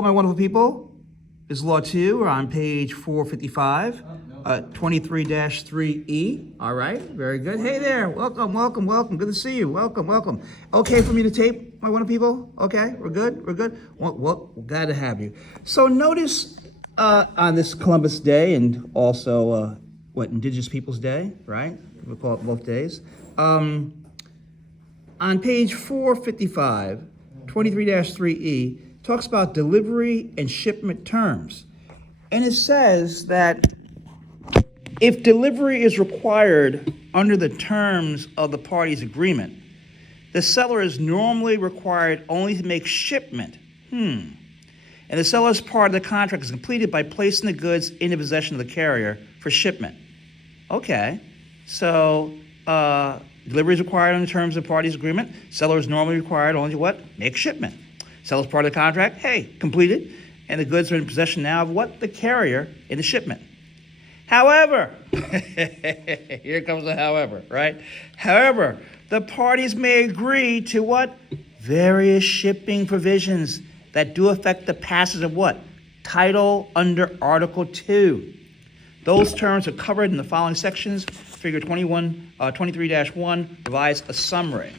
My wonderful people, this is Law 2. We're on page 455, 23-3E. All right, very good. Hey there, welcome. Good to see you. Welcome. Okay for me to tape, my wonderful people? Okay, we're good. Well, glad to have you. So notice on this Columbus Day and also Indigenous Peoples Day, right? We call it both days. On page 455, 23-3E, talks about delivery and shipment terms. And it says that if delivery is required under the terms of the parties' agreement, the seller is normally required only to make shipment. And the seller's part of the contract is completed by placing the goods into possession of the carrier for shipment. Okay, so delivery is required under the terms of the parties' agreement. Seller is normally required only to what? Make shipment. Seller's part of the contract, hey, completed, and the goods are in possession now of what? The carrier in the shipment. However, here comes the however, right? However, the parties may agree to what? Various shipping provisions that do affect the passage of what? Title under Article 2. Those terms are covered in the following sections. Figure 23-1 provides a summary.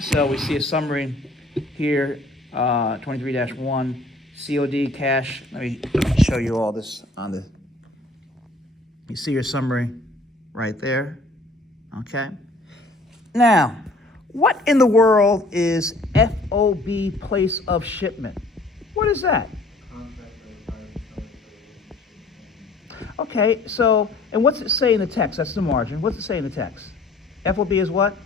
So we see a summary here. 23-1, COD, cash. Let me show you all this on the, you see your summary right there, okay? Now, what in the world is FOB, place of shipment? What is that? Okay, so, and what's it say in the text? That's the margin. What's it say in the text? FOB is what?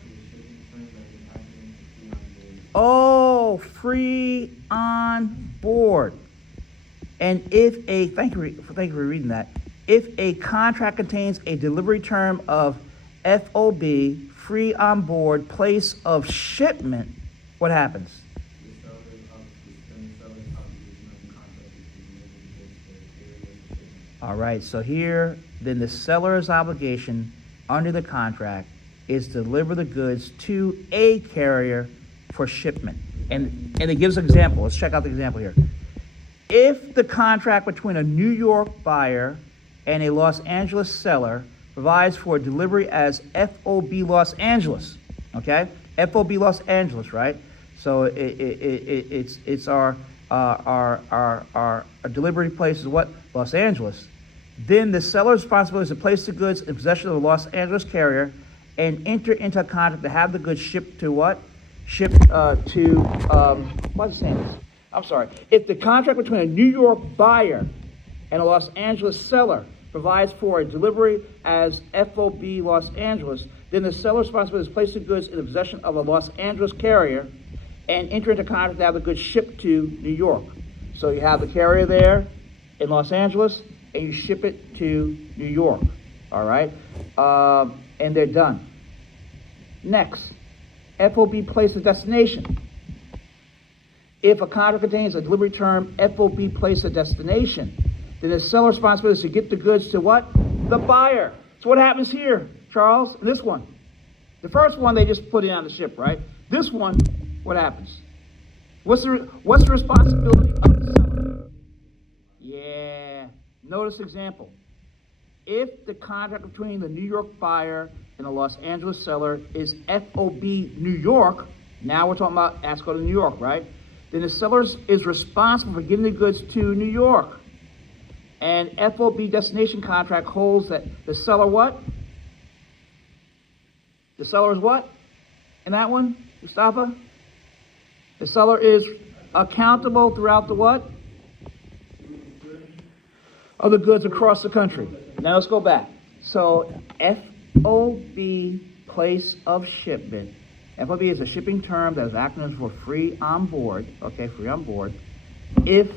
Oh, free on board. And if a, thank you for reading that. If a contract contains a delivery term of FOB, free on board, place of shipment, what happens? All right, so here, then the seller's obligation under the contract is to deliver the goods to a carrier for shipment. And it gives an example. Let's check out the example here. If the contract between a New York buyer and a Los Angeles seller provides for delivery as FOB Los Angeles, okay? FOB Los Angeles, right? So it's our delivery place is what? Los Angeles. Then the seller's responsibility is to place the goods in possession of the Los Angeles carrier and enter into a contract to have the goods shipped to what? Shipped to, what's it saying? I'm sorry. If the contract between a New York buyer and a Los Angeles seller provides for a delivery as FOB Los Angeles, then the seller's responsibility is to place the goods in the possession of a Los Angeles carrier and enter into a contract to have the goods shipped to New York. So you have the carrier there in Los Angeles and you ship it to New York, all right? And they're done. Next. FOB place of destination. If a contract contains a delivery term, FOB place of destination, then the seller's responsibility is to get the goods to what? The buyer. So what happens here, Charles? This one. The first one they just put in on the ship, right? This one, what happens? What's the responsibility of the seller? Yeah. Notice example. If the contract between the New York buyer and the Los Angeles seller is FOB New York, now we're talking about ASCO to New York, right? Then the seller is responsible for getting the goods to New York. And FOB destination contract holds that the seller what? The seller is what? In that one, Mustafa? The seller is accountable throughout the what? Of the goods across the country. Now let's go back. So FOB, place of shipment. FOB is a shipping term that is acronyms for free on board. Okay, free on board. If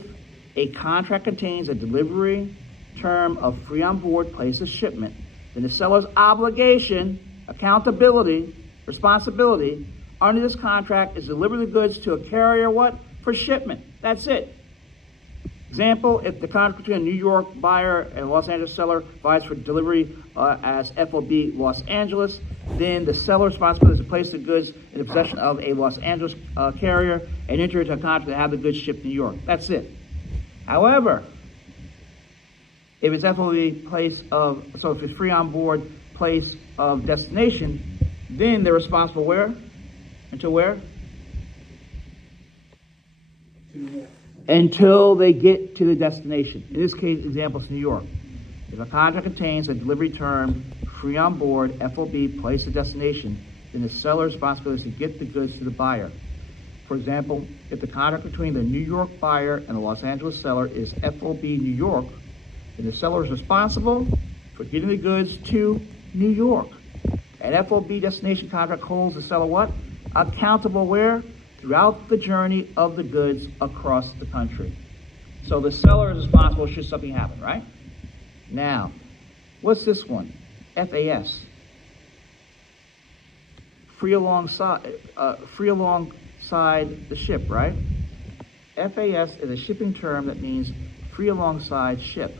a contract contains a delivery term of free on board, place of shipment, then the seller's obligation, accountability, responsibility under this contract is to deliver the goods to a carrier what? For shipment. That's it. Example, if the contract between a New York buyer and a Los Angeles seller provides for delivery as FOB Los Angeles, then the seller's responsibility is to place the goods in the possession of a Los Angeles carrier and enter into a contract to have the goods shipped to New York. That's it. However, if it's FOB place of, so if it's free on board place of destination, then they're responsible where? Until where? Until they get to the destination. In this case, example is New York. If a contract contains a delivery term, free on board, FOB, place of destination, then the seller's responsibility is to get the goods to the buyer. For example, if the contract between the New York buyer and the Los Angeles seller is FOB New York, then the seller is responsible for getting the goods to New York. An FOB destination contract holds the seller what? Accountable where? Throughout the journey of the goods across the country. So the seller is responsible should something happen, right? Now, what's this one? FAS. Free alongside the ship, right? FAS is a shipping term that means free alongside ship.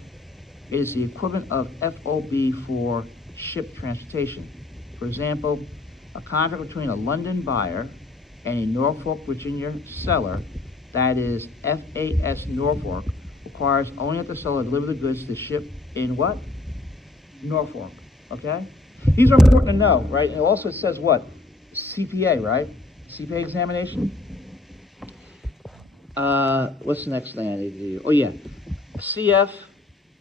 It is the equivalent of FOB for ship transportation. For example, a contract between a London buyer and a Norfolk, Virginia seller, that is FAS Norfolk, requires only that the seller deliver the goods to the ship in what? Norfolk, okay? These are important to know, right? And also it says what? CPA, right? CPA examination. What's the next thing I need to do? Oh yeah, CF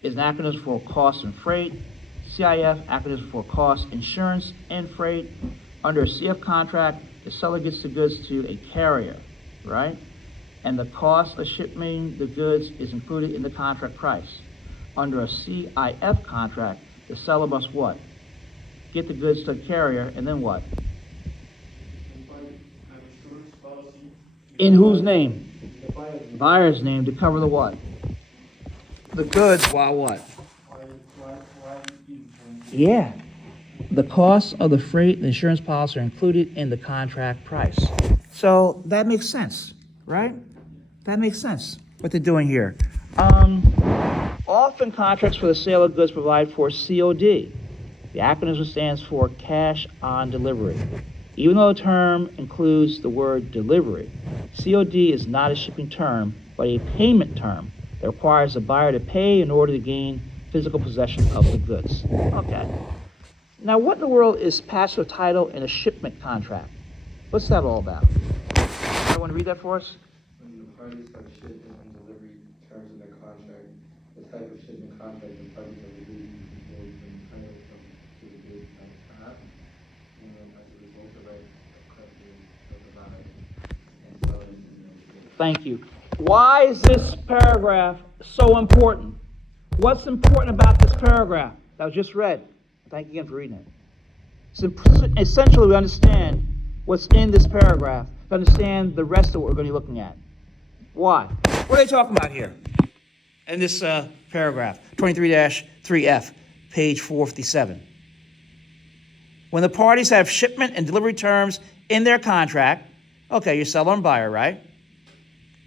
is an acronym for cost and freight. CIF, acronym for cost, insurance, and freight. Under a CF contract, the seller gets the goods to a carrier, right? And the cost of shipping the goods is included in the contract price. Under a CIF contract, the seller must what? Get the goods to a carrier, and then what? In whose name? Buyer's name, to cover the what? The goods while what? Yeah. The costs of the freight and insurance policy are included in the contract price. So that makes sense, right? That makes sense, what they're doing here. Often contracts for the sale of goods provide for COD. The acronym stands for cash on delivery. Even though the term includes the word delivery, COD is not a shipping term, but a payment term that requires the buyer to pay in order to gain physical possession of the goods. Okay. Now, what in the world is passive title in a shipment contract? What's that all about? I want to read that for us? When the parties have shipment and delivery terms in their contract, the type of shipment contract the parties have agreed to before when title to the goods comes up, and then as a result of it, the buyer and sellers. Thank you. Why is this paragraph so important? What's important about this paragraph that was just read? Thank you again for reading it. Essentially, we understand what's in this paragraph to understand the rest of what we're going to be looking at. Why? What are they talking about here in this paragraph? 23-3F, page 457. When the parties have shipment and delivery terms in their contract, okay, you're seller and buyer, right?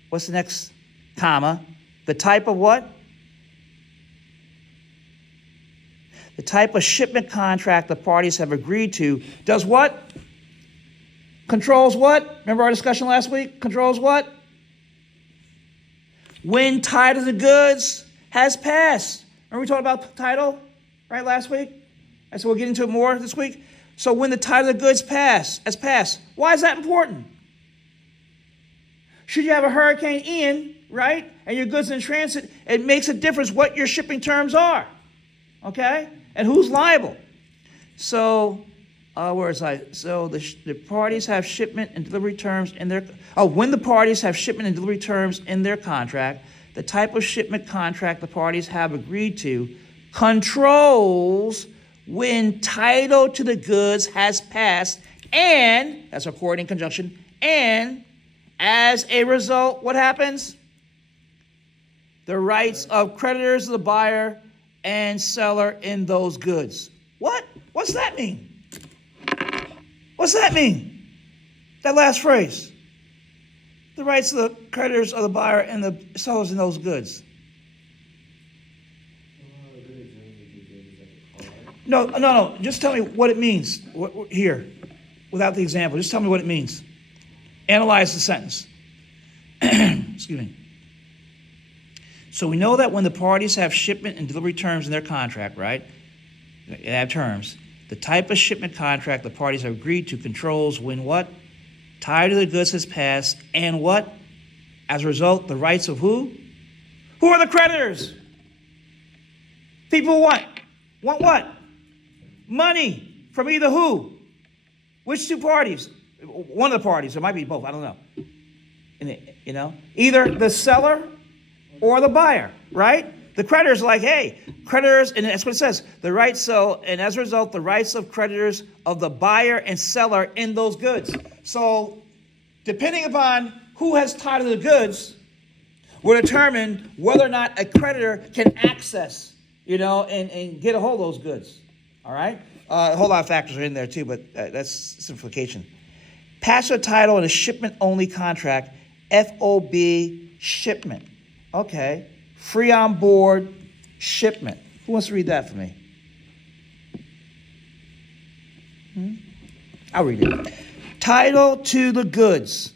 What's the next comma? The type of what? The type of shipment contract the parties have agreed to does what? Controls what? Remember our discussion last week? Controls what? When title of the goods has passed. Remember we talked about title, right, last week? And so we'll get into it more this week. So when the title of the goods has passed, why is that important? Should you have a Hurricane Ian, right, and your goods in transit, it makes a difference what your shipping terms are, okay? And who's liable? So, where is I? So the parties have shipment and delivery terms in their, when the parties have shipment and delivery terms in their contract, the type of shipment contract the parties have agreed to controls when title to the goods has passed, and, that's a coordinating conjunction, and as a result, what happens? The rights of creditors of the buyer and seller in those goods. What? What's that mean? What's that mean? That last phrase. The rights of the creditors of the buyer and the sellers in those goods. No. Just tell me what it means here, without the example. Just tell me what it means. Analyze the sentence. Excuse me. So we know that when the parties have shipment and delivery terms in their contract, right? They have terms. The type of shipment contract the parties have agreed to controls when what? Title to the goods has passed, and what? As a result, the rights of who? Who are the creditors? People want what? Money from either who? Which two parties? One of the parties. It might be both. I don't know. Either the seller or the buyer, right? The creditors are like, hey, creditors, and that's what it says. The rights, so, and as a result, the rights of creditors of the buyer and seller in those goods. So, depending upon who has title to the goods, will determine whether or not a creditor can access, and get a hold of those goods. All right? A whole lot of factors are in there too, but that's simplification. Pass-through title in a shipment-only contract, FOB shipment. Okay. Free on board shipment. Who wants to read that for me? I'll read it. Title to the goods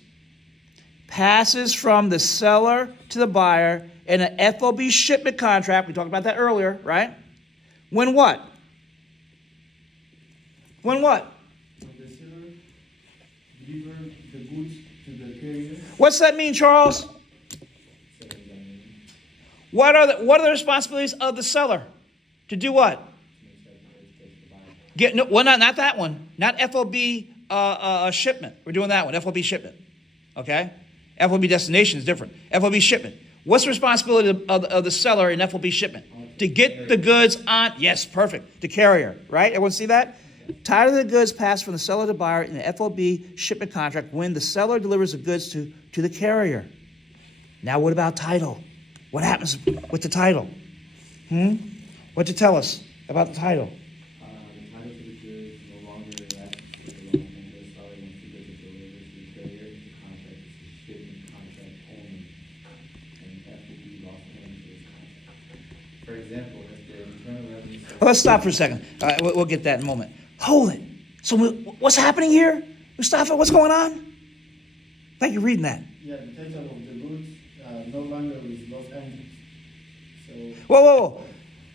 passes from the seller to the buyer in an FOB shipment contract. We talked about that earlier, right? When what? When what? When the seller delivers the goods to the carrier. What's that mean, Charles? What are the responsibilities of the seller? To do what? Not that one. Not FOB shipment. We're doing that one. FOB shipment. Okay? FOB destination is different. FOB shipment. What's the responsibility of the seller in FOB shipment? To get the goods on. Yes, perfect. The carrier. Right? Everyone see that? Title of the goods passed from the seller to buyer in an FOB shipment contract when the seller delivers the goods to the carrier. Now, what about title? What happens with the title? What to tell us about the title? The title to the goods no longer rests with the seller once the goods are delivered to the carrier. The contract is a shipment contract only, and FOB Los Angeles contract. For example, if the Internal Revenue Service. Let's stop for a second. We'll get that in a moment. Hold it. So what's happening here? Mustafa, what's going on? Thank you for reading that. Yeah, the title of the goods no longer is Los Angeles. So. Whoa.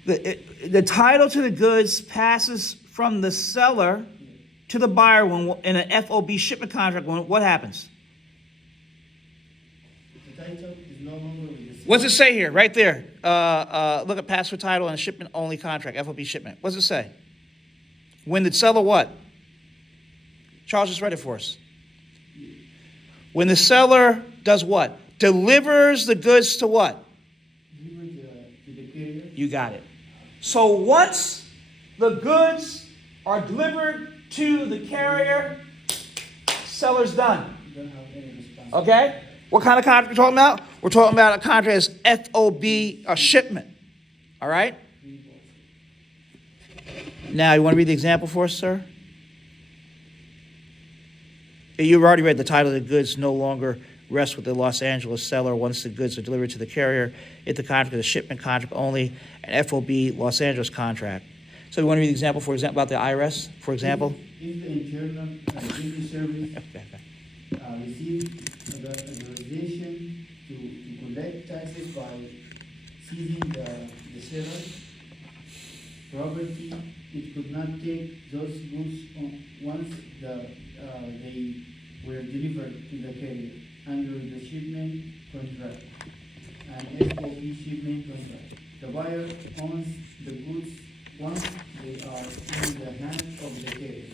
The title to the goods passes from the seller to the buyer in an FOB shipment contract. What happens? The title is no longer with the seller. What's it say here? Right there. Look at pass-through title and a shipment-only contract, FOB shipment. What's it say? When the seller what? Charles just read it for us. When the seller does what? Delivers the goods to what? To the carrier. You got it. So once the goods are delivered to the carrier, seller's done. You don't have any responsibility. Okay? What kind of contract are we talking about? We're talking about a contract as FOB, a shipment. All right? Now, you want to read the example for us, sir? You've already read the title of the goods no longer rests with the Los Angeles seller once the goods are delivered to the carrier. If the contract is a shipment contract only, an FOB Los Angeles contract. So you want to read the example, for example, about the IRS, for example? If the Internal Revenue Service received the authorization to collect taxes by seizing the seller's property, it could not take those goods once they were delivered to the carrier under the shipment contract, an FOB shipment contract. The buyer owns the goods once they are in the hands of the carrier.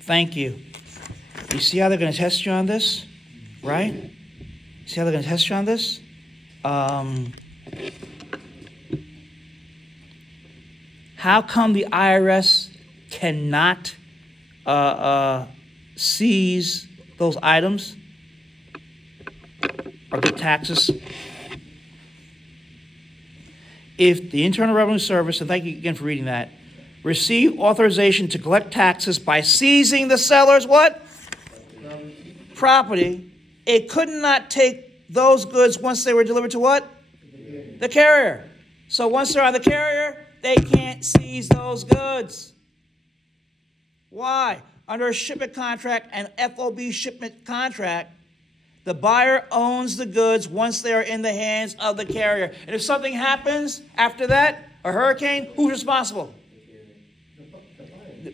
Thank you. You see how they're going to test you on this? Right? See how they're going to test you on this? How come the IRS cannot seize those items or get taxes? If the Internal Revenue Service, and thank you again for reading that, receive authorization to collect taxes by seizing the seller's what? Property. It could not take those goods once they were delivered to what? The carrier. So once they're on the carrier, they can't seize those goods. Why? Under a shipment contract and FOB shipment contract, The buyer owns the goods once they are in the hands of the carrier. And if something happens after that, a hurricane, who's responsible?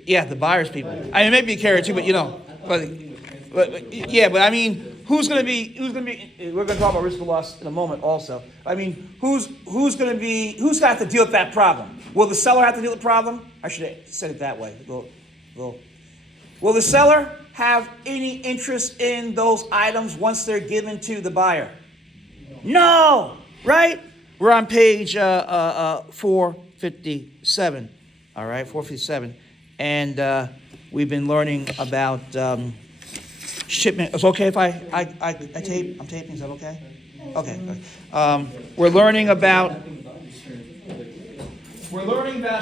Yeah, the buyer's people. I mean, maybe a carrier too, but yeah, but I mean, who's going to be, we're going to talk about risk of loss in a moment also. I mean, who's got to deal with that problem? Will the seller have to deal with the problem? I should have said it that way. Will the seller have any interest in those items once they're given to the buyer? No, right? We're on page 457. All right, 457. And we've been learning about shipment. It's okay if I tape? I'm taping. Is that okay? Okay. We're learning about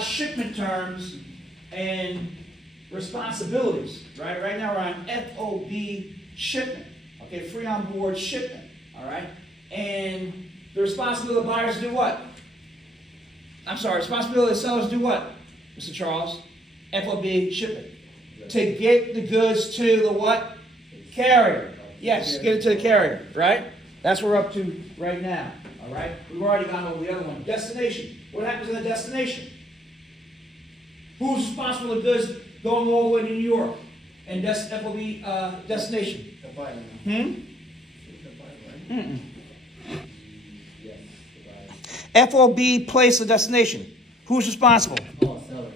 shipment terms and responsibilities. Right now we're on FOB shipment. Okay, free on board shipment. All right, and the responsibility of the buyers do what? I'm sorry. Responsibility of the sellers do what, Mr. Charles? FOB shipment. To get the goods to the what? Carrier. Yes, get it to the carrier, right? That's what we're up to right now, all right? We've already gone over the other one. Destination. What happens in the destination? Who's responsible for the goods going all the way to New York? And FOB destination? The buyer. Yes, the buyer. FOB place of destination. Who's responsible? Seller.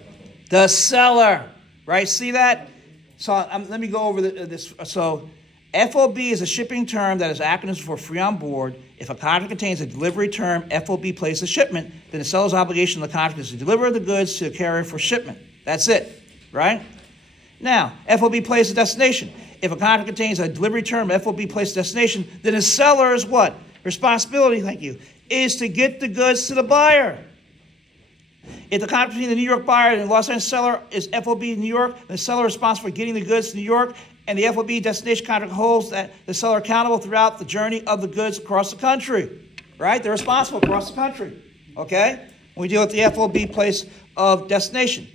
The seller, right? See that? So let me go over this. So FOB is a shipping term that is acronyms for free on board. If a contract contains a delivery term, FOB place of shipment, then the seller's obligation of the contract is to deliver the goods to the carrier for shipment. That's it, right? Now, FOB place of destination. If a contract contains a delivery term, FOB place of destination, then the seller's what? Responsibility, thank you, is to get the goods to the buyer. If the contract between the New York buyer and the Los Angeles seller is FOB New York, the seller is responsible for getting the goods to New York, and the FOB destination contract holds that the seller accountable throughout the journey of the goods across the country. Right? They're responsible across the country. Okay? When we deal with the FOB place of destination.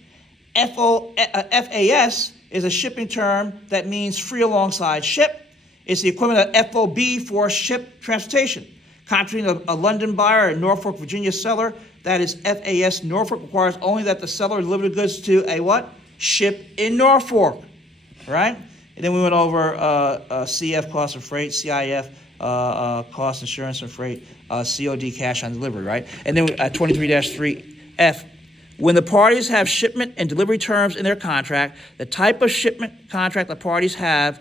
FAS is a shipping term that means free alongside ship. It's the equivalent of FOB for ship transportation. Contracting a London buyer and Norfolk, Virginia seller, that is FAS Norfolk, requires only that the seller deliver the goods to a what? Ship in Norfolk, right? And then we went over CF, cost of freight, CIF, cost, insurance, and freight, COD, cash on delivery, right? And then 23-3F, when the parties have shipment and delivery terms in their contract, the type of shipment contract the parties have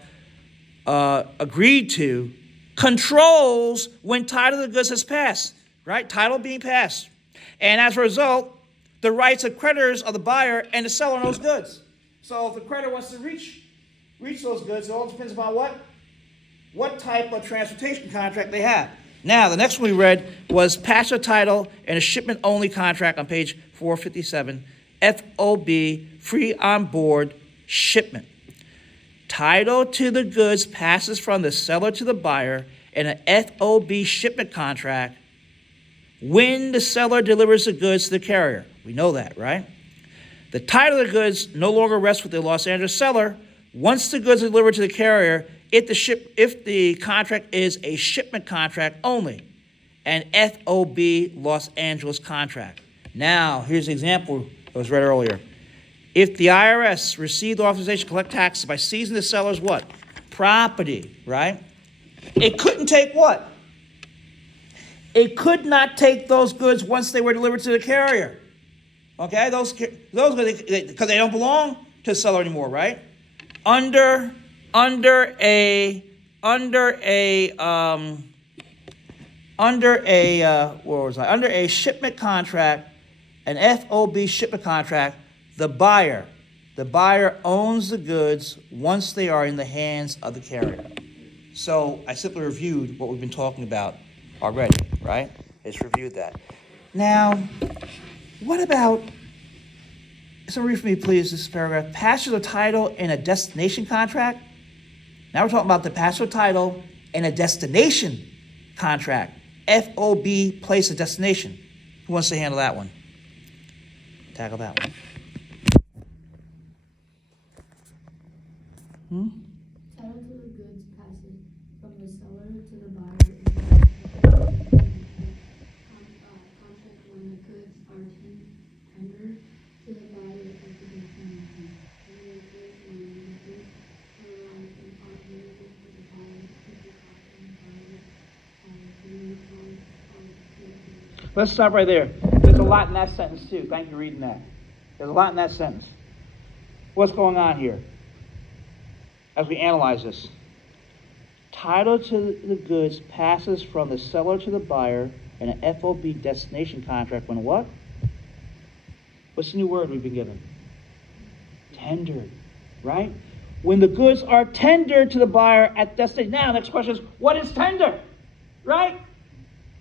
agreed to controls when title of the goods has passed, right? Title being passed. And as a result, the rights of creditors of the buyer and the seller on those goods. So if the creditor wants to reach those goods, it all depends upon what type of transportation contract they have. Now, the next one we read was pass of title and a shipment-only contract on page 457, FOB, free on board shipment. Title to the goods passes from the seller to the buyer in an FOB shipment contract when the seller delivers the goods to the carrier. We know that, right? The title of the goods no longer rests with the Los Angeles seller. Once the goods are delivered to the carrier, if the contract is a shipment contract only, an FOB Los Angeles contract. Now, here's the example that was read earlier. If the IRS received authorization to collect taxes by seizing the seller's what? Property, right? It couldn't take what? It could not take those goods once they were delivered to the carrier. Okay, those goods, because they don't belong to the seller anymore, right? Under a shipment contract, an FOB shipment contract, the buyer owns the goods once they are in the hands of the carrier. So I simply reviewed what we've been talking about already, right? It's reviewed that. Now, what about, somebody read for me, please, this paragraph. Passage of title in a destination contract. Now we're talking about the passage of title in a destination contract. FOB, place of destination. Who wants to handle that one? Tackle that one. Title to the goods passes from the seller Let's stop right there. There's a lot in that sentence too. Thank you for reading that. There's a lot in that sentence. What's going on here as we analyze this? Title to the goods passes from the seller to the buyer in an FOB destination contract when what? What's the new word we've been given? Tendered, right? When the goods are tendered to the buyer at destination. Now, the next question is, what is tender? Right?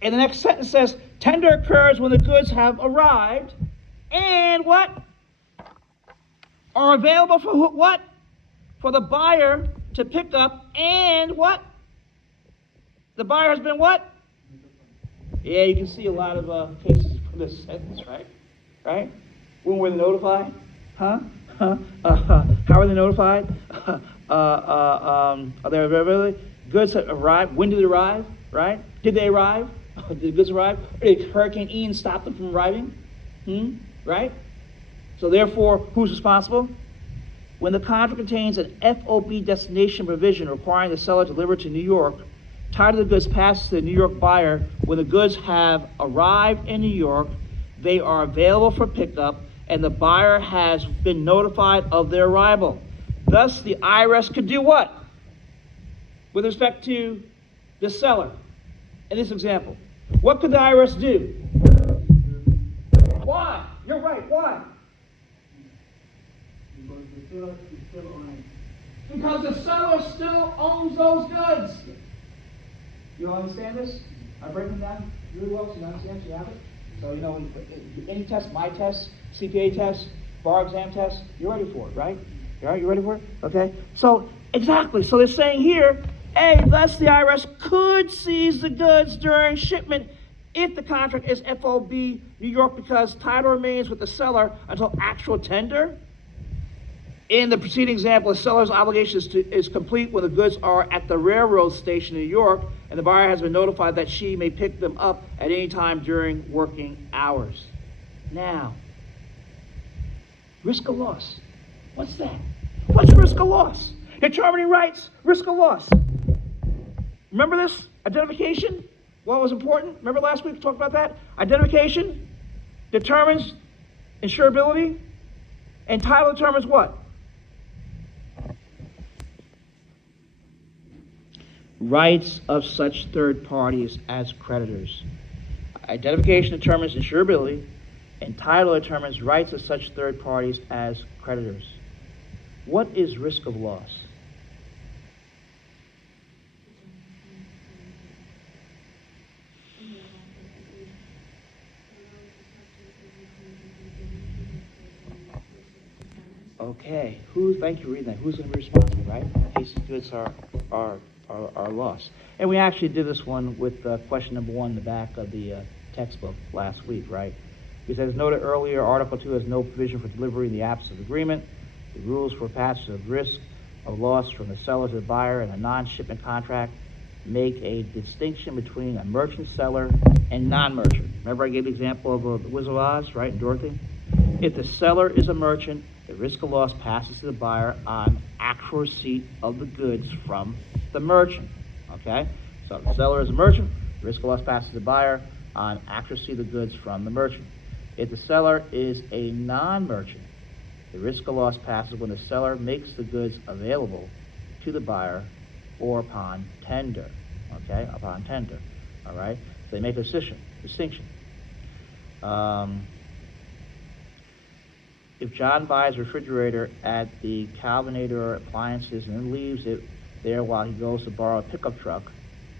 And the next sentence says, tender occurs when the goods have arrived and what? Are available for what? For the buyer to pick up and what? The buyer has been what? Yeah, you can see a lot of cases from this sentence, right? Right? When were they notified? How are they notified? Are they really? Goods have arrived. When did they arrive? Right? Did they arrive? Did the goods arrive? Did Hurricane Ian stop them from arriving? Right? So therefore, who's responsible? When the contract contains an FOB destination provision requiring the seller to deliver to New York, title of the goods passes to the New York buyer. When the goods have arrived in New York, they are available for pickup, and the buyer has been notified of their arrival. Thus, the IRS could do what? With respect to the seller, in this example. What could the IRS do? Why? You're right, why? Because the seller still owns those goods. You understand this? I'm breaking it down really well, so you understand, so you have it. So, you know, any test, my test, CPA test, bar exam test, you're ready for it, right? All right, you ready for it? Okay. So, exactly. So they're saying here, A, thus the IRS could seize the goods during shipment if the contract is FOB New York because title remains with the seller until actual tender. In the preceding example, the seller's obligation is complete when the goods are at the railroad station in New York and the buyer has been notified that she may pick them up at any time during working hours. Now, risk of loss. What's that? What's risk of loss? Determining rights, risk of loss. Remember this? Identification? What was important? Remember last week we talked about that? Identification determines insurability, and title determines what? Rights of such third parties as creditors. Identification determines insurability, and title determines rights of such third parties as creditors. What is risk of loss? Okay, thank you for reading that. Who's going to be responsible, right? In case the goods are lost. And we actually did this one with question number 1 in the back of the textbook last week, right? Because as noted earlier, Article 2 has no provision for delivery in the absence of agreement. The rules for passage of risk of loss from the seller to the buyer in a non-shipment contract make a distinction between a merchant seller and non-merchant. Remember I gave the example of the Wizard of Oz, right, and Dorothy? If the seller is a merchant, the risk of loss passes to the buyer on actual receipt of the goods from the merchant, okay? So if the seller is a merchant, the risk of loss passes to the buyer on actual receipt of the goods from the merchant. If the seller is a non-merchant, the risk of loss passes when the seller makes the goods available to the buyer or upon tender, okay? Upon tender, all right? So they make a distinction. If John buys a refrigerator at the Calvinator Appliances and then leaves it there while he goes to borrow a pickup truck,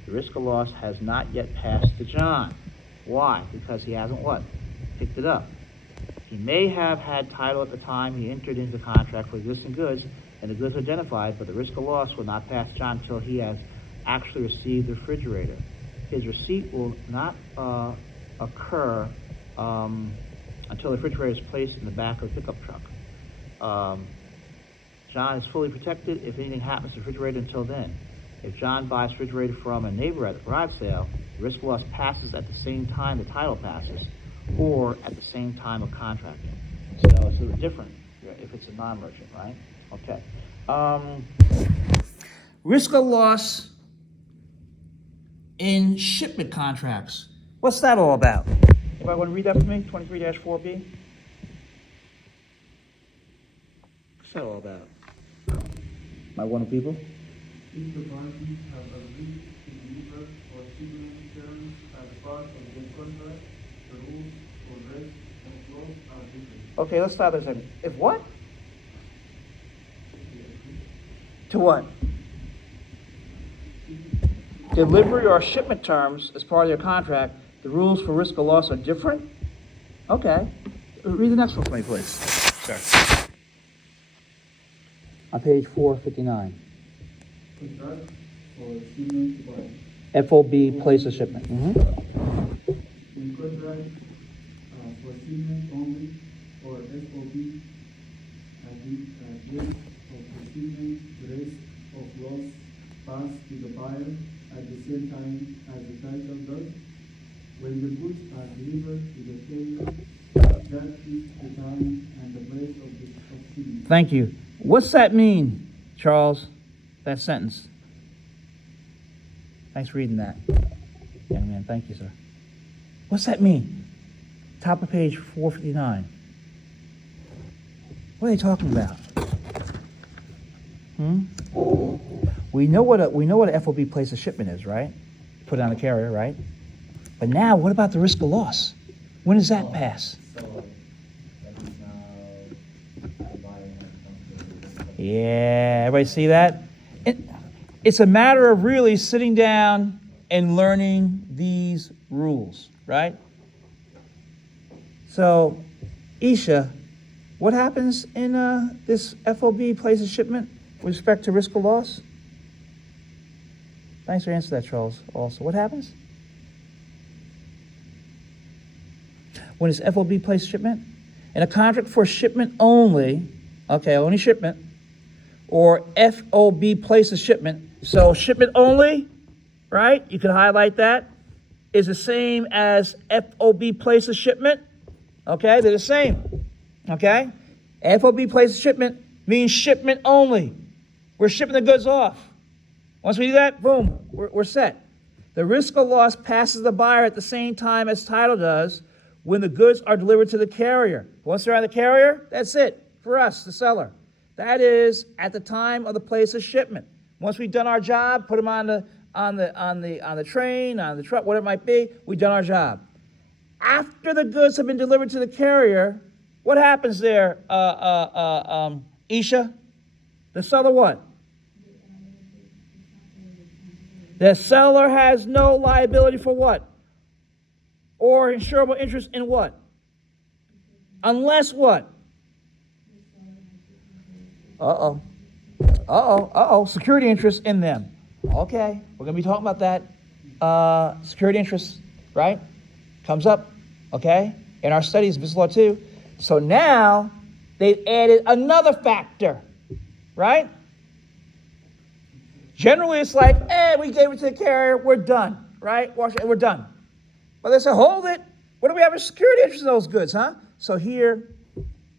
the risk of loss has not yet passed to John. Why? Because he hasn't what? Picked it up. He may have had title at the time he entered into the contract for existing goods, and the goods are identified, but the risk of loss will not pass John until he has actually received the refrigerator. His receipt will not occur until the refrigerator is placed in the back of the pickup truck. John is fully protected if anything happens to the refrigerator until then. If John buys refrigerator from a neighbor at a garage sale, the risk of loss passes at the same time the title passes, or at the same time of contracting. So it's a little different if it's a non-merchant, right? Okay. Risk of loss in shipment contracts. What's that all about? Anybody want to read that for me? 23-4B? What's that all about? My wonderful people? If the parties have agreed to deliver or shipment terms as part of the contract, the rules for rest and loss are different. Okay, let's stop there a second. If what? To what? Delivery or shipment terms as part of your contract, the rules for risk of loss are different? Okay. Read the next one for me, please. Sir. On page 459. Contract for shipment by FOB place of shipment. in contract for shipment only or FOB at the date of the shipment, risk of loss passed to the buyer at the same time as the title does. When the goods are delivered to the carrier, that is the time and the place of shipment. Thank you. What's that mean, Charles? That sentence. Thanks for reading that. Young man, thank you, sir. What's that mean? Top of page 459. What are they talking about? We know what a FOB place of shipment is, right? Put it on the carrier, right? But now, what about the risk of loss? When does that pass? Yeah, everybody see that? It's a matter of really sitting down and learning these rules, right? So, Isha, what happens in this FOB place of shipment with respect to risk of loss? Thanks for answering that, Charles. Also, what happens? When it's FOB place shipment? In a contract for shipment only, okay, only shipment, or FOB place of shipment. So shipment only, right? You can highlight that, is the same as FOB place of shipment. Okay, they're the same. Okay? FOB place of shipment means shipment only. We're shipping the goods off. Once we do that, boom, we're set. The risk of loss passes the buyer at the same time as title does when the goods are delivered to the carrier. Once they're on the carrier, that's it for us, the seller. That is at the time of the place of shipment. Once we've done our job, put them on the train, on the truck, whatever it might be, we've done our job. After the goods have been delivered to the carrier, what happens there, Isha? The seller what? The seller has no liability for what? Or insurable interest in what? Unless what? Security interest in them. Okay, we're going to be talking about that. Security interest, right? Comes up, okay? In our studies, business law 2. So now they've added another factor, right? Generally, it's like, we gave it to the carrier, we're done, right? We're done. But they say, hold it. What do we have a security interest in those goods, huh? So here,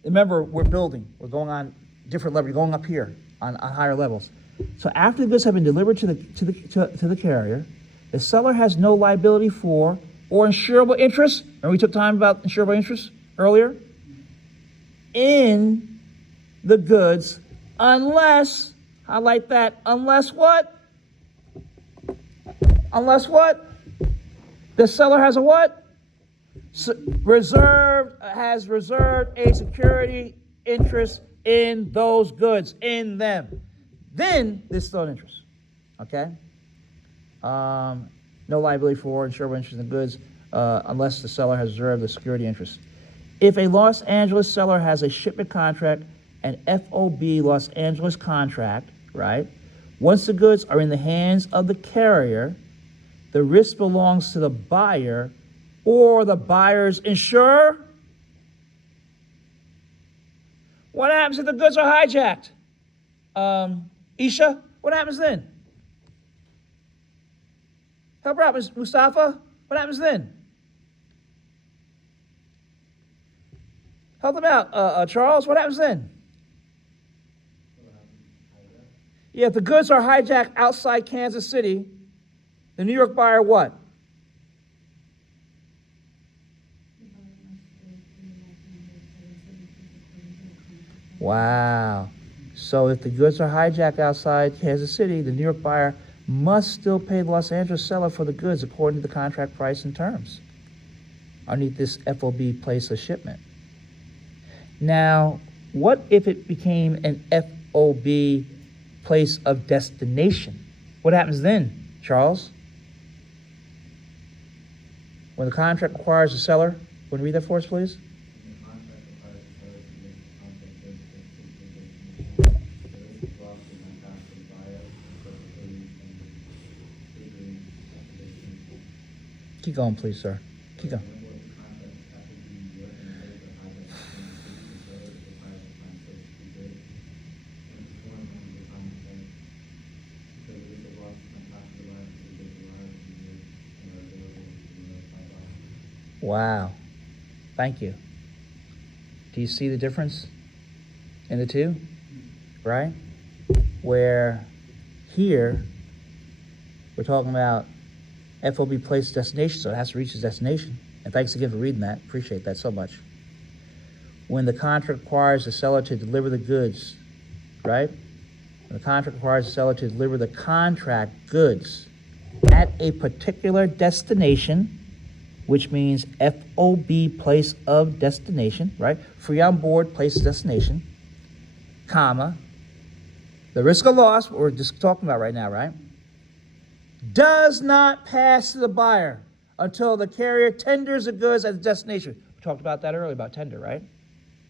remember, we're building. We're going on different levels. We're going up here on higher levels. So after the goods have been delivered to the carrier, the seller has no liability for or insurable interest. Remember we took time about insurable interest earlier? In the goods, unless, highlight that, unless what? Unless what? The seller has a what? Has reserved a security interest in those goods, in them. Then there's still an interest, okay? No liability for insurable interest in goods unless the seller has reserved the security interest. If a Los Angeles seller has a shipment contract, an FOB Los Angeles contract, right? Once the goods are in the hands of the carrier, the risk belongs to the buyer or the buyer's insurer. What happens if the goods are hijacked? Isha, what happens then? Help her out, Mustafa. What happens then? Help them out, Charles. What happens then? Yeah, if the goods are hijacked outside Kansas City, the New York buyer what? Wow. So if the goods are hijacked outside Kansas City, the New York buyer must still pay the Los Angeles seller for the goods according to the contract price and terms underneath this FOB place of shipment. Now, what if it became an FOB place of destination? What happens then, Charles? When the contract requires the seller, want to read that for us, please? Keep going, please, sir. Keep going. Wow. Thank you. Do you see the difference in the two? Right? Where here, we're talking about FOB place destination, so it has to reach its destination. And thanks again for reading that. Appreciate that so much. When the contract requires the seller to deliver the goods, right? When the contract requires the seller to deliver the contract goods at a particular destination, which means FOB place of destination, right? Free on board place of destination, comma, the risk of loss, what we're just talking about right now, right? Does not pass to the buyer until the carrier tenders the goods at the destination. We talked about that earlier, about tender, right?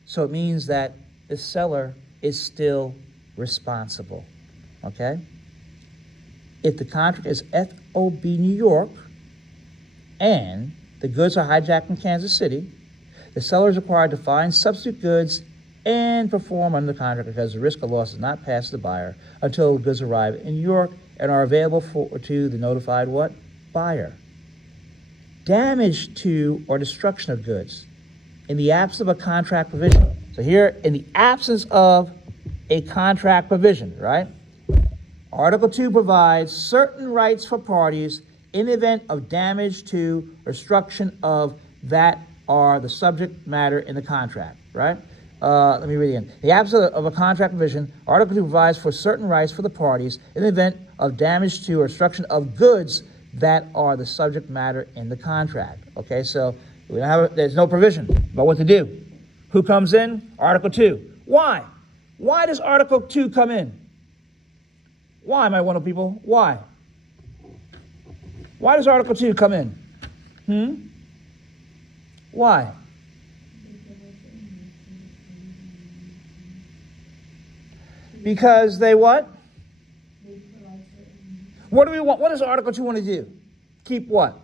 So it means that the seller is still responsible, okay? If the contract is FOB New York and the goods are hijacked in Kansas City, the seller is required to find substitute goods and perform under the contract because the risk of loss is not passed to the buyer until the goods arrive in New York and are available to the notified what? Buyer. Damage to or destruction of goods in the absence of a contract provision. So here, in the absence of a contract provision, right? Article 2 provides certain rights for parties in the event of damage to or destruction of that are the subject matter in the contract, right? Let me read it again. The absence of a contract provision, Article 2 provides for certain rights for the parties in the event of damage to or destruction of goods that are the subject matter in the contract. Okay, so there's no provision about what to do. Who comes in? Article 2. Why? Why does Article 2 come in? Why, my wonderful people? Why? Why does Article 2 come in? Why? Because they what? What do we want? What does Article 2 want to do? Keep what?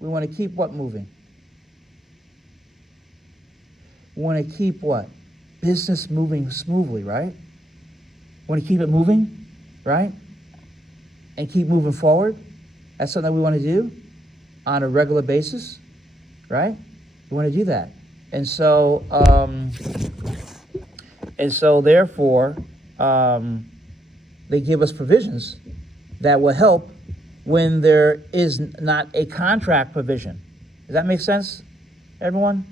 We want to keep what moving? We want to keep what? Business moving smoothly, right? We want to keep it moving, right? And keep moving forward. That's something that we want to do on a regular basis, right? We want to do that. And so therefore, they give us provisions that will help when there is not a contract provision. Does that make sense, everyone?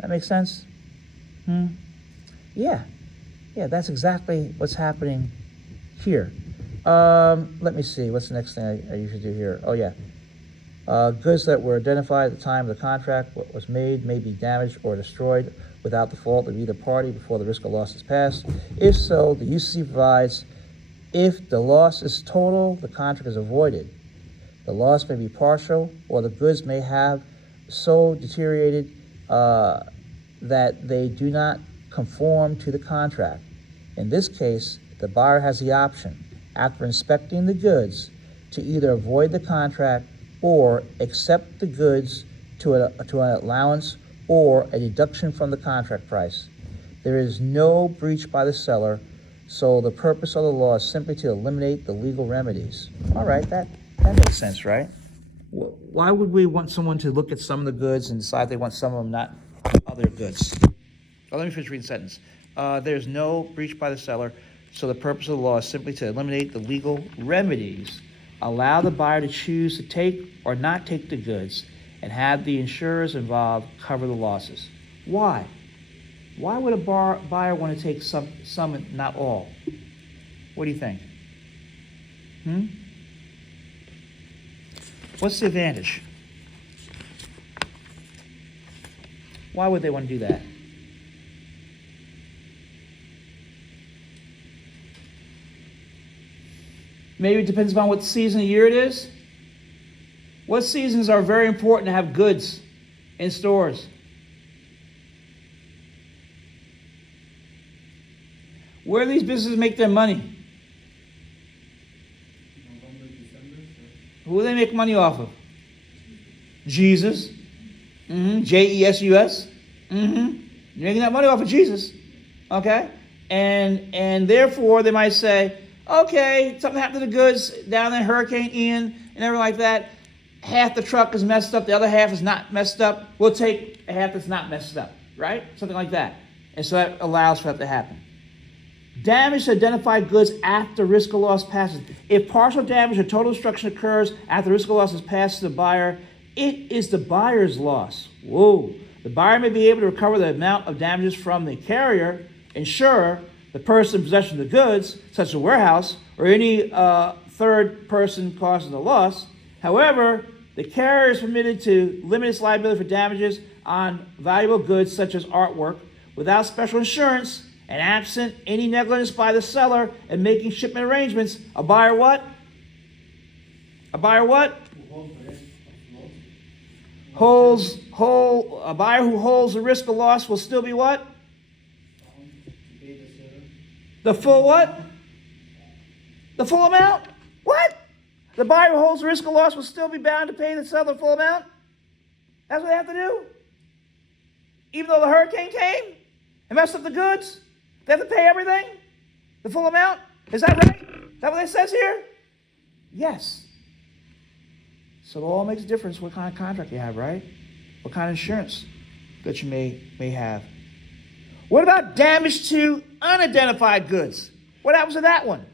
That makes sense? Yeah, that's exactly what's happening here. Let me see, what's the next thing I usually do here? Oh yeah. Goods that were identified at the time of the contract, what was made, may be damaged or destroyed without the fault of either party before the risk of loss is passed. If so, the UCC provides, if the loss is total, the contract is avoided. The loss may be partial, or the goods may have so deteriorated that they do not conform to the contract. In this case, the buyer has the option, after inspecting the goods, to either avoid the contract or accept the goods to an allowance or a deduction from the contract price. There is no breach by the seller, so the purpose of the law is simply to eliminate the legal remedies. All right, that makes sense, right? Why would we want someone to look at some of the goods and decide they want some of them, not other goods? Oh, let me finish reading the sentence. There's no breach by the seller, so the purpose of the law is simply to eliminate the legal remedies allow the buyer to choose to take or not take the goods and have the insurers involved cover the losses. Why? Why would a buyer want to take some and not all? What do you think? What's the advantage? Why would they want to do that? Maybe it depends upon what season of year it is. What seasons are very important to have goods in stores? Where do these businesses make their money? November, December. Who do they make money off of? Jesus. Jesus. You're making that money off of Jesus. Okay? And therefore they might say, okay, something happened to the goods down there, Hurricane Ian and everything like that. Half the truck is messed up, the other half is not messed up. We'll take a half that's not messed up, right? Something like that. And so that allows for that to happen. Damage to identified goods after risk of loss passes. If partial damage or total destruction occurs after risk of loss is passed to the buyer, it is the buyer's loss. Whoa. The buyer may be able to recover the amount of damages from the carrier, insurer, the person in possession of the goods, such as a warehouse, or any third person causing the loss. However, the carrier is permitted to limit its liability for damages on valuable goods such as artwork without special insurance and absent any negligence by the seller in making shipment arrangements. A buyer what? A buyer what? A buyer who holds the risk of loss will still be what? The full what? The full amount? What? The buyer who holds the risk of loss will still be bound to pay the seller the full amount? That's what they have to do? Even though the hurricane came and messed up the goods? They have to pay everything? The full amount? Is that right? Is that what it says here? Yes. So it all makes a difference what kind of contract you have, right? What kind of insurance that you may have. What about damage to unidentified goods? What happens to that one?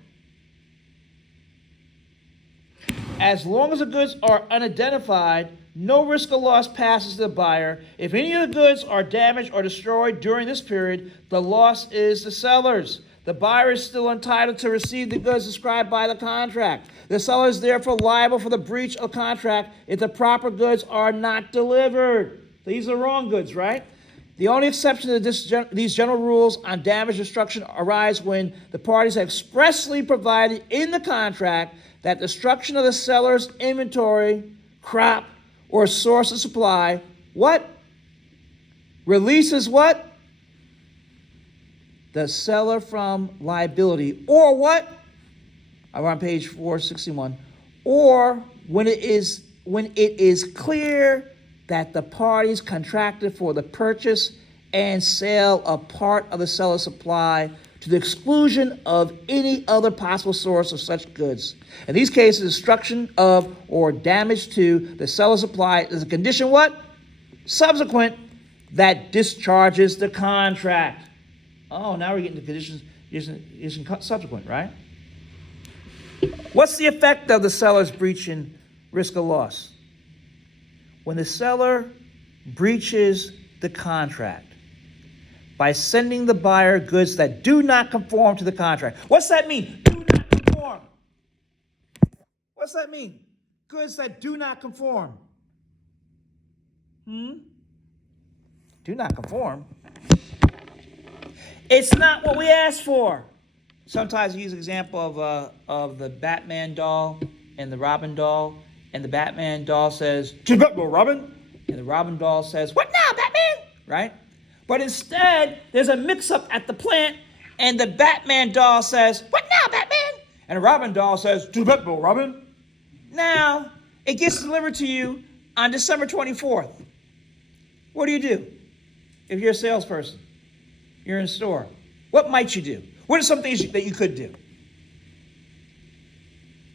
As long as the goods are unidentified, no risk of loss passes to the buyer. If any of the goods are damaged or destroyed during this period, the loss is the seller's. The buyer is still entitled to receive the goods described by the contract. The seller is therefore liable for the breach of contract if the proper goods are not delivered. These are wrong goods, right? The only exception to these general rules on damage and destruction arise when the parties have expressly provided in the contract that destruction of the seller's inventory, crop, or source of supply, what? Releases what? The seller from liability. Or what? I'm on page 461. Or when it is clear that the parties contracted for the purchase and sale of part of the seller's supply to the exclusion of any other possible source of such goods. In these cases, destruction of or damage to the seller's supply is a condition what? Subsequent that discharges the contract. Oh, now we're getting to conditions subsequent, right? What's the effect of the seller's breach and risk of loss? When the seller breaches the contract by sending the buyer goods that do not conform to the contract. What's that mean? Do not conform. What's that mean? Goods that do not conform. Do not conform. It's not what we asked for. Sometimes we use an example of the Batman doll and the Robin doll. And the Batman doll says, "Keep up, Robin." And the Robin doll says, "What now, Batman?" Right? But instead, there's a mix-up at the plant, and the Batman doll says, "What now, Batman?" And the Robin doll says, "Keep up, Robin." Now, it gets delivered to you on December 24th. What do you do if you're a salesperson? You're in a store. What might you do? What are some things that you could do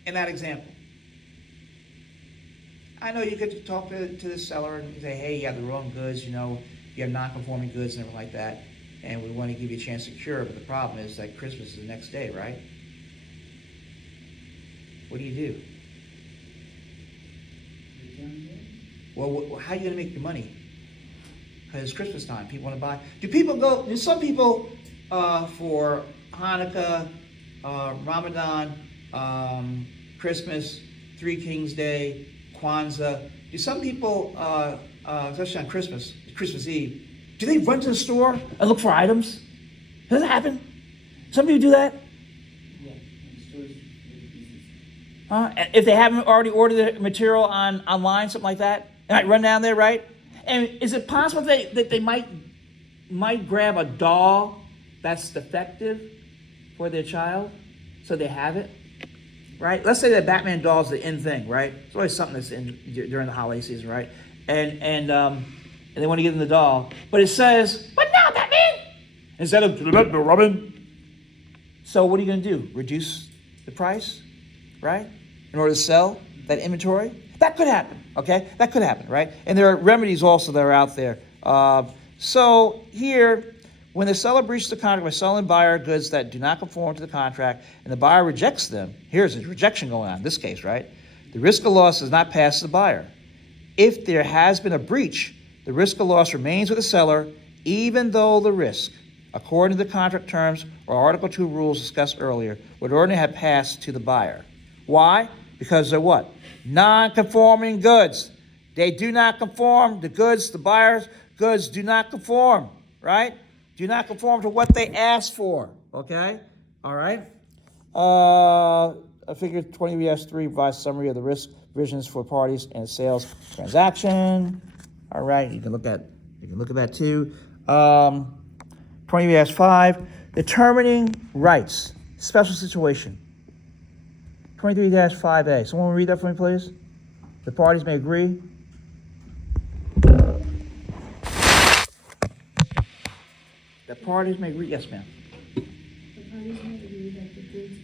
in that example? I know you could talk to the seller and say, "Hey, you have the wrong goods, you have non-conforming goods and everything like that, and we want to give you a chance to cure, but the problem is that Christmas is the next day, right?" What do you do? Well, how are you gonna make your money? Because it's Christmas time, people wanna buy. Do some people, for Hanukkah, Ramadan, Christmas, Three Kings Day, Kwanzaa, do some people, especially on Christmas Eve, do they run to the store and look for items? Does that happen? Some people do that? If they haven't already ordered the material online, something like that, they might run down there, right? And is it possible that they might grab a doll that's defective for their child, so they have it, right? Let's say that Batman doll's the in thing, right? It's always something that's in during the holiday season, right? And they want to give them the doll, but it says, "But now, Batman," instead of Robin. So what are you going to do? Reduce the price, right? In order to sell that inventory? That could happen, okay? That could happen, right? And there are remedies also that are out there. So here, when the seller breaches the contract by selling buyer goods that do not conform to the contract and the buyer rejects them, here's a rejection going on in this case, right? The risk of loss does not pass to the buyer. If there has been a breach, the risk of loss remains with the seller, even though the risk, according to the contract terms or Article 2 rules discussed earlier, would ordinarily have passed to the buyer. Why? Because they're what? Non-conforming goods. They do not conform. The goods, the buyer's goods do not conform, right? Do not conform to what they asked for, okay? All right? Figure 20 3 provides summary of the risk provisions for parties in a sales transaction. All right, you can look at that too. 20 5, determining rights, special situation. 23-5A. Someone read that for me, please? The parties may agree. The parties may agree. Yes, ma'am. The parties may agree that the goods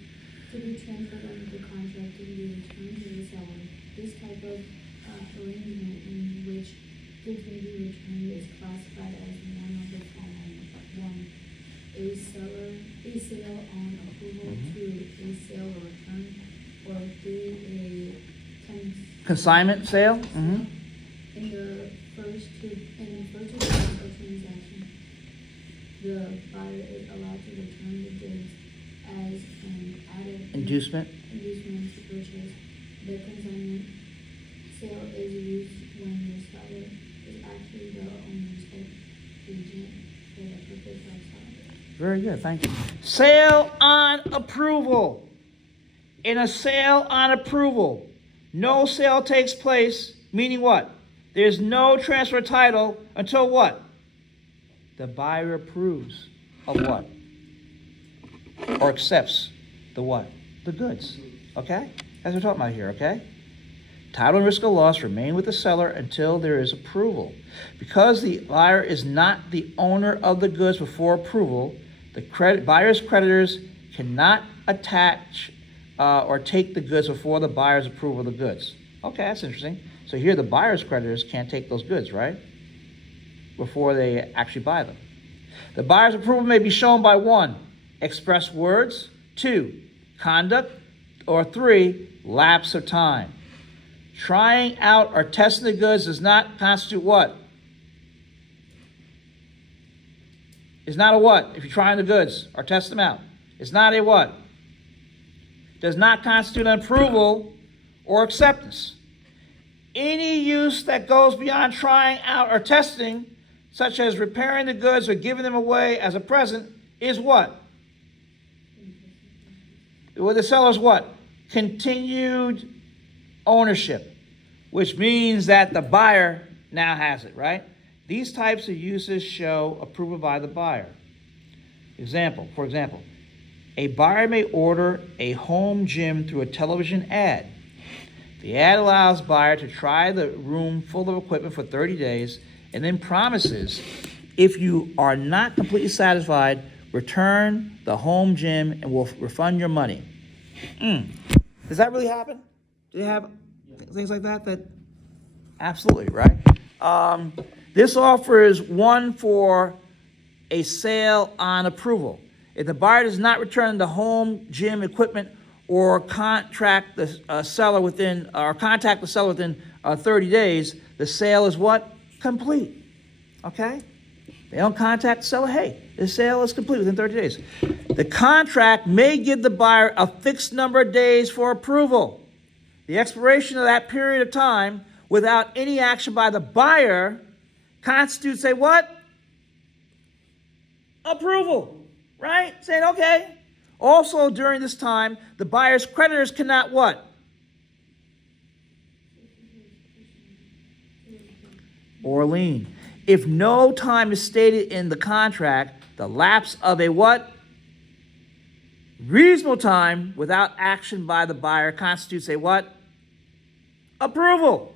to be transferred under the contract can be returned to the seller. This type of arrangement in which goods may be returned is classified as one of the following. 1. A sale on approval. 2. A sale or return. Or 3. A Consignment sale? In the first two cases of transaction, the buyer is allowed to return the goods as an added Inducement. to purchase. The consignment sale is used when the seller is actually the owner's agent for the purpose of selling. Very good, thank you. Sale on approval. In a sale on approval, no sale takes place, meaning what? There's no transfer of title until what? The buyer approves of what? Or accepts the what? The goods, okay? That's what we're talking about here, okay? Title and risk of loss remain with the seller until there is approval. Because the buyer is not the owner of the goods before approval, the buyer's creditors cannot attach or take the goods before the buyer's approval of the goods. Okay, that's interesting. So here the buyer's creditors can't take those goods, right? Before they actually buy them. The buyer's approval may be shown by 1, express words, 2, conduct, or 3, lapse of time. Trying out or testing the goods does not constitute what? It's not a what? If you're trying the goods or test them out. It's not a what? Does not constitute an approval or acceptance. Any use that goes beyond trying out or testing, such as repairing the goods or giving them away as a present, is what? Well, the seller's what? Continued ownership, which means that the buyer now has it, right? These types of uses show approval by the buyer. For example, a buyer may order a home gym through a television ad. The ad allows buyer to try the room full of equipment for 30 days and then promises, if you are not completely satisfied, return the home gym and we'll refund your money. Does that really happen? Do they have things like that? Absolutely, right? This offer is one for a sale on approval. If the buyer does not return the home gym equipment or contract the seller within, or contact the seller within 30 days, the sale is what? Complete. Okay? They don't contact the seller, hey, the sale is complete within 30 days. The contract may give the buyer a fixed number of days for approval. The expiration of that period of time without any action by the buyer constitutes a what? Approval, right? Saying, okay. Also, during this time, the buyer's creditors cannot what? Or lien. If no time is stated in the contract, the lapse of a what? Reasonable time without action by the buyer constitutes a what? Approval.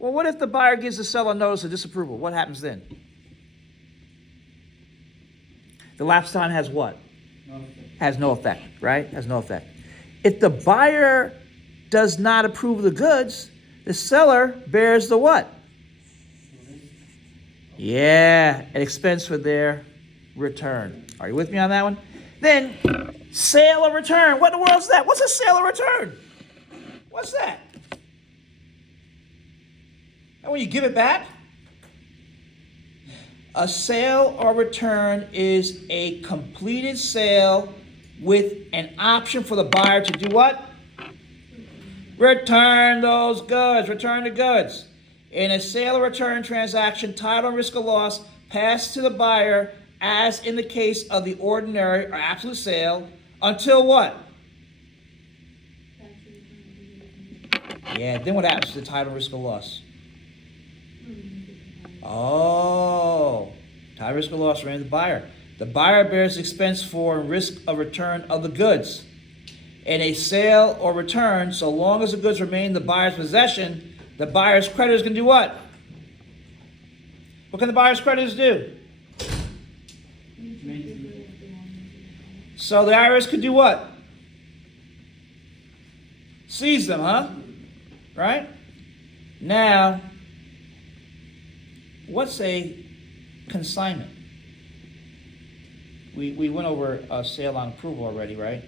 Well, what if the buyer gives the seller notice of disapproval? What happens then? The lapse time has what? Has no effect, right? Has no effect. If the buyer does not approve of the goods, the seller bears the what? Yeah, an expense for their return. Are you with me on that one? Then, sale or return. What in the world is that? What's a sale or return? What's that? And when you give it back? A sale or return is a completed sale with an option for the buyer to do what? Return those goods. Return the goods. In a sale or return transaction, title and risk of loss pass to the buyer as in the case of the ordinary or absolute sale until what? Yeah, then what happens to the title and risk of loss? Oh, title risk of loss remains the buyer. The buyer bears expense for and risk of return of the goods. In a sale or return, so long as the goods remain in the buyer's possession, the buyer's creditors can do what? What can the buyer's creditors do? So the IRS could do what? Seize them, huh? Right? Now, what's a consignment? We went over a sale on approval already, right?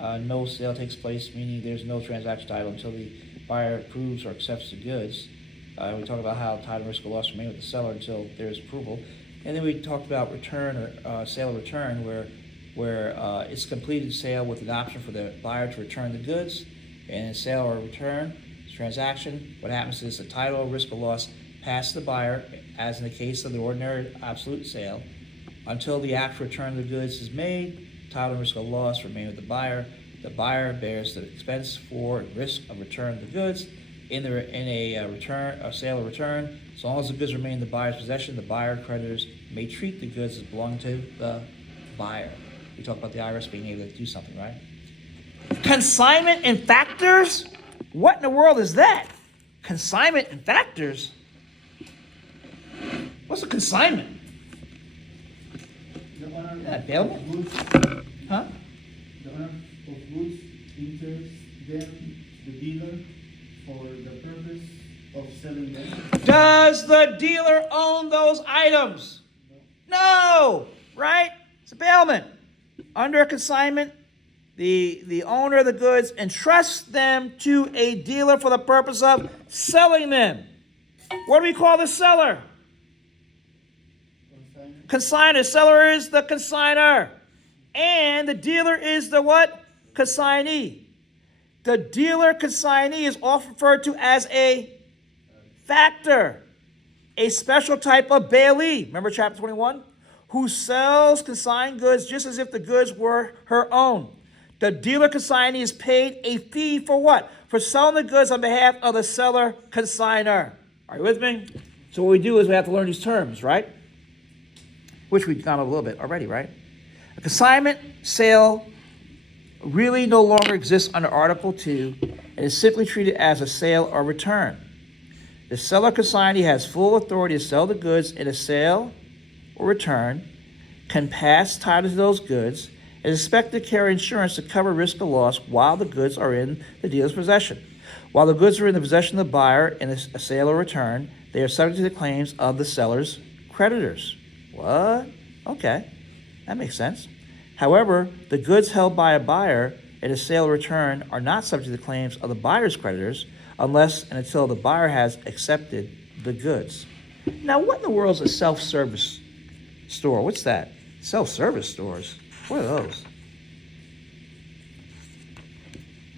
No sale takes place, meaning there's no transaction title until the buyer approves or accepts the goods. We talked about how title and risk of loss remain with the seller until there's approval. And then we talked about return or sale or return where it's completed sale with an option for the buyer to return the goods. And in sale or return transaction, what happens is the title or risk of loss pass to the buyer, as in the case of the ordinary absolute sale, until the actual return of the goods is made. Title and risk of loss remain with the buyer. The buyer bears the expense for and risk of return of the goods. In a sale or return, as long as the goods remain in the buyer's possession, the buyer creditors may treat the goods as belonging to the buyer. We talked about the IRS being able to do something, right? Consignment and factors? What in the world is that? Consignment and factors? What's a consignment? The owner Yeah, of Bill? goods, Huh? the owner of goods enters them the dealer for the purpose of selling them. Does the dealer own those items? No, right? It's a bailment. Under a consignment, the owner of the goods entrusts them to a dealer for the purpose of selling them. What do we call the seller? Consigner. Seller is the consigner. And the dealer is the what? Consignee. The dealer consignee is often referred to as a factor, a special type of bailee. Remember chapter 21? Who sells consigned goods just as if the goods were her own. The dealer consignee is paid a fee for what? For selling the goods on behalf of the seller consigner. Are you with me? So what we do is we have to learn these terms, right? Which we've gone over a little bit already, right? A consignment sale really no longer exists under Article 2 and is simply treated as a sale or return. The seller consignee has full authority to sell the goods in a sale or return, can pass title to those goods, and is expected to carry insurance to cover risk of loss while the goods are in the dealer's possession. While the goods are in the possession of the buyer in a sale or return, they are subject to the claims of the seller's creditors. What? Okay, that makes sense. However, the goods held by a buyer and a sale or return are not subject to the claims of the buyer's creditors unless and until the buyer has accepted the goods. Now, what in the world is a self-service store? What's that? Self-service stores? What are those?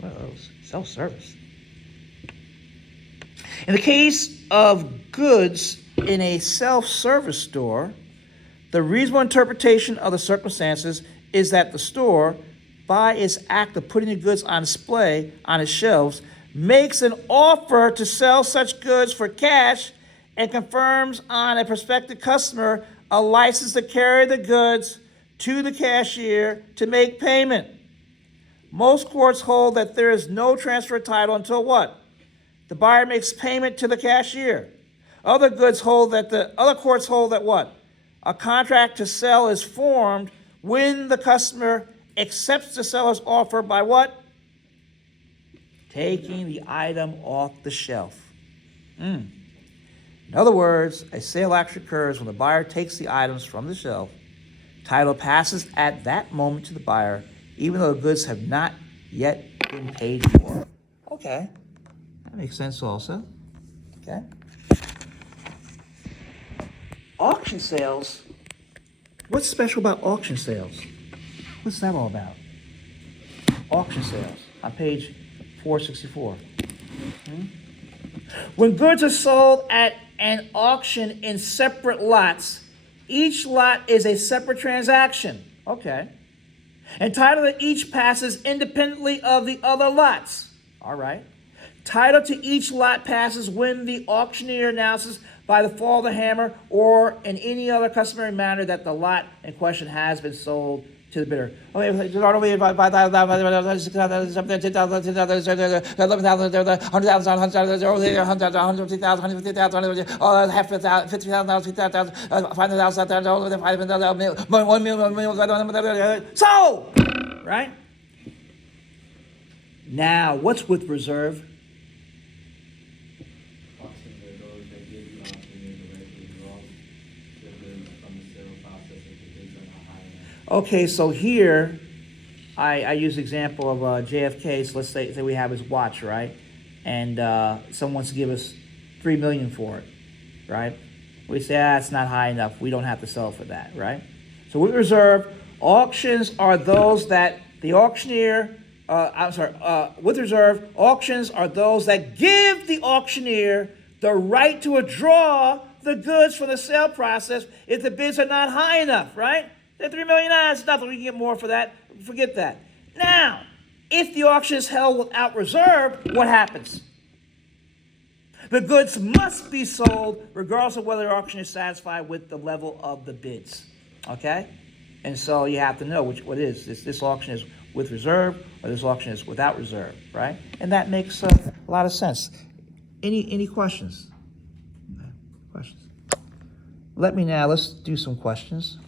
What are those? Self-service. In the case of goods in a self-service store, the reasonable interpretation of the circumstances is that the store, by its act of putting the goods on display on its shelves, makes an offer to sell such goods for cash and confirms on a prospective customer a license to carry the goods to the cashier to make payment. Most courts hold that there is no transfer of title until what? The buyer makes payment to the cashier. Other courts hold that what? A contract to sell is formed when the customer accepts the seller's offer by what? Taking the item off the shelf. In other words, a sale actually occurs when the buyer takes the items from the shelf. Title passes at that moment to the buyer, even though the goods have not yet been paid for. Okay, that makes sense also. Okay. Auction sales. What's special about auction sales? What's that all about? Auction sales on page 464. When goods are sold at an auction in separate lots, each lot is a separate transaction. Okay. And title to each passes independently of the other lots. All right. Title to each lot passes when the auctioneer announces by the fall of the hammer or in any other customary manner that the lot in question has been sold to the bidder. So, right? Now, what's with reserve? Auctions are those that give the auctioneer the right to withdraw the goods from the sale process if the bids are not high enough. Okay, so here, I use the example of JFK. So let's say we have his watch, right? And someone wants to give us $3 million for it, right? We say, it's not high enough. We don't have to sell for that, right? So with reserve, auctions are those that the auctioneer, with reserve, auctions are those that give the auctioneer the right to withdraw the goods from the sale process if the bids are not high enough, right? That $3 million, is nothing. We can get more for that. Forget that. Now, if the auction is held without reserve, what happens? The goods must be sold regardless of whether the auction is satisfied with the level of the bids. Okay? And so you have to know what is. This auction is with reserve or this auction is without reserve, right? And that makes a lot of sense. Any questions? Questions? Let's do some questions.